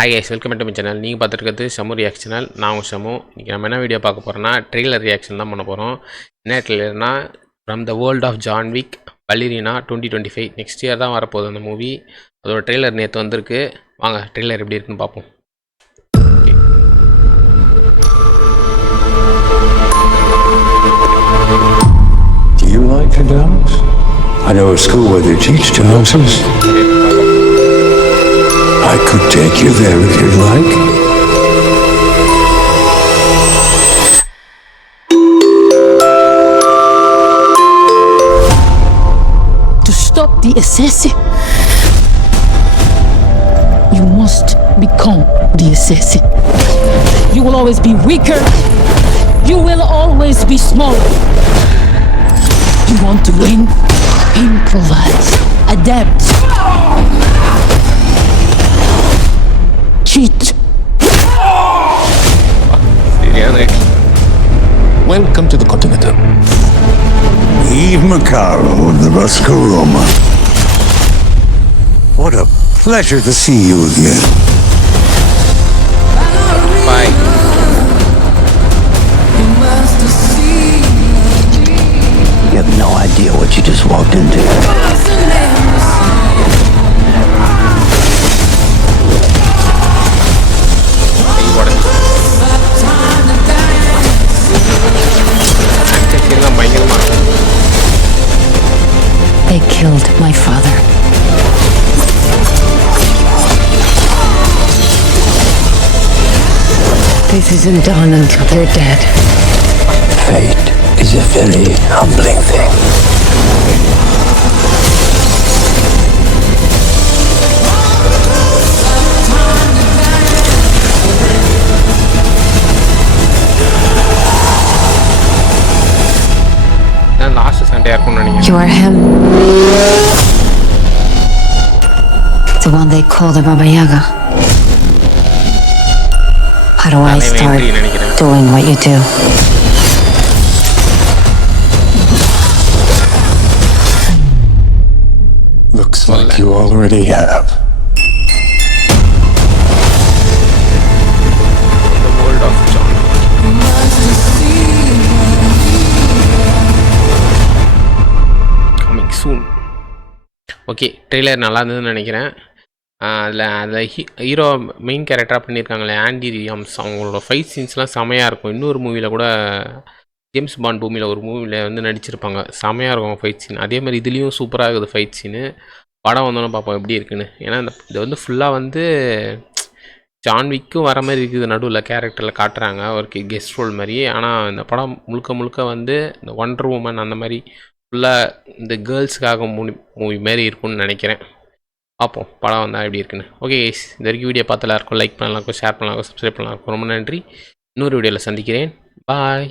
Hi guys, welcome to my channel. நீங்கள் பார்த்துருக்கிறது Shamu reaction channel. நான் உங்கள் ஷமு. இன்றைக்கி நம்ம என்ன வீடியோ பார்க்க போகிறோன்னா ட்ரெய்லர் ரியாக்ஷன் தான் பண்ண போகிறோம். என்ன ட்ரெய்லர்னா from the world of John Wick ballerina 2025 next year தான் வரப்போகுது அந்த மூவி. அதோட ட்ரெய்லர் நேற்று வந்திருக்கு. வாங்க ட்ரெய்லர் எப்படி இருக்குன்னு பார்ப்போம். Do you like to dance? I know a school where they teach dances. I could take you there if you'd like. To stop the assassin, you must become the assassin. You will always be weaker. You will always be smaller. You want to win? Improvise. Adapt. Cheat. Welcome to the Continental. Eve Macaro of the Roscoroma. What a pleasure to see you again. Bye. You have no idea what you just walked into. They killed my father. This isn't done until they're dead. Fate is a very humbling thing. Last Sunday இருக்கும்னு நினைக்கிறேன். You are him. The one they call the Baba Yaga. How do I start doing what you do? Looks like you already have. The world of John. Coming soon. Okay, trailer நல்லா இருந்ததுன்னு நினைக்கிறேன். அதில் hero main கேரக்டராக பண்ணியிருக்காங்களே ஆண்டி ரியாம்ஸ், அவங்களோட ஃபைட் சீன்ஸ்லாம் செமையாக இருக்கும். இன்னொரு மூவியில் கூட ஜேம்ஸ் பாண்ட் பூமியில் ஒரு மூவியில் வந்து நடிச்சிருப்பாங்க. செமையாக இருக்கும் ஃபைட் சீன். அதே மாதிரி இதுலேயும் சூப்பராக இருக்குது ஃபைட் சீனு. படம் வந்தோன்னு பார்ப்போம் எப்படி இருக்குன்னு. ஏன்னா இது வந்து ஃபுல்லாக வந்து ஜான் விக்கும் வர மாதிரி இருக்குது. நடுவில் கேரக்டரில் காட்டுறாங்க ஒரு கெஸ்ட் ரோல் மாதிரி. ஆனால் இந்த படம் முழுக்க முழுக்க வந்து இந்த ஒண்டர் உமன் அந்த மாதிரி ஃபுல்லாக இந்த கேர்ள்ஸுக்காக மூவி மாதிரி இருக்கும்னு நினைக்கிறேன். பார்ப்போம் படம் வந்தால் எப்படி இருக்குன்னு. ஓகே கைஸ், இந்த வரைக்கும் வீடியோ பார்த்துலாம் இருக்கும். லைக் பண்ணலாம், ஷேர் பண்ணலாம், சப்ஸ்கிரைப் பண்ணலாம். ரொம்ப நன்றி. இன்னொரு வீடியோவில் சந்திக்கிறேன். பாய்.